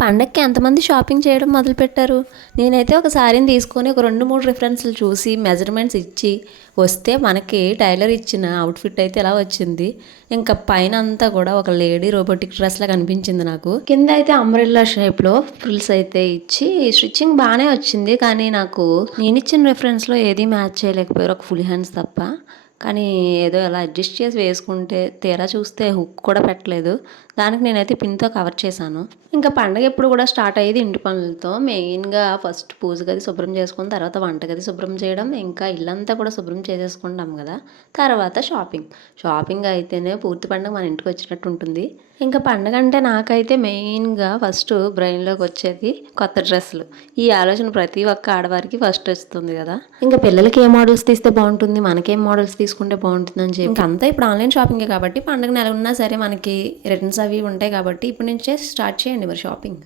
పండక్కి ఎంతమంది షాపింగ్ చేయడం మొదలుపెట్టారు? నేనైతే ఒక శారీని తీసుకొని ఒక రెండు మూడు రిఫరెన్స్లు చూసి మెజర్మెంట్స్ ఇచ్చి వస్తే మనకి టైలర్ ఇచ్చిన అవుట్ఫిట్ అయితే ఇలా వచ్చింది? ఇంకా పైన అంతా కూడా ఒక లేడీ రోబోటిక్ డ్రెస్లా కనిపించింది నాకు. కింద అయితే అంబ్రెల్లా షేప్లో ఫ్రిల్స్ అయితే ఇచ్చి స్టిచ్చింగ్ బాగానే వచ్చింది. కానీ నాకు నేను ఇచ్చిన రిఫరెన్స్లో ఏది మ్యాచ్ చేయలేకపోయారు. ఒక ఫుల్ హ్యాండ్స్ తప్ప. కానీ ఏదో ఎలా అడ్జస్ట్ చేసి వేసుకుంటే తీరా చూస్తే హుక్ కూడా పెట్టలేదు. దానికి నేనైతే పిన్తో కవర్ చేశాను. ఇంకా పండగ ఎప్పుడు కూడా స్టార్ట్ అయ్యేది ఇంటి పనులతో. మెయిన్గా ఫస్ట్ పూజ గది శుభ్రం చేసుకుని తర్వాత వంటగది శుభ్రం చేయడం ఇంకా ఇల్లంతా కూడా శుభ్రం చేసేసుకుంటాం కదా. తర్వాత షాపింగ్. షాపింగ్ అయితేనే పూర్తి పండుగ మన ఇంటికి వచ్చినట్టు ఉంటుంది. ఇంకా పండగ అంటే నాకైతే మెయిన్గా ఫస్ట్ బ్రెయిన్లోకి వచ్చేది కొత్త డ్రెస్సులు. ఈ ఆలోచన ప్రతి ఒక్క ఆడవారికి ఫస్ట్ వస్తుంది కదా. ఇంకా పిల్లలకి ఏ మోడల్స్ తీస్తే బాగుంటుంది? మనకేం మోడల్స్ తీసుకుంటే బాగుంటుంది అని చెప్పి. ఇంకా అంతా ఇప్పుడు ఆన్లైన్ షాపింగే కాబట్టి పండుగ నెల ఉన్నా సరే మనకి రిటర్న్స్ అవి ఉంటాయి కాబట్టి ఇప్పుడు నుంచే స్టార్ట్ చేయండి మరి షాపింగ్.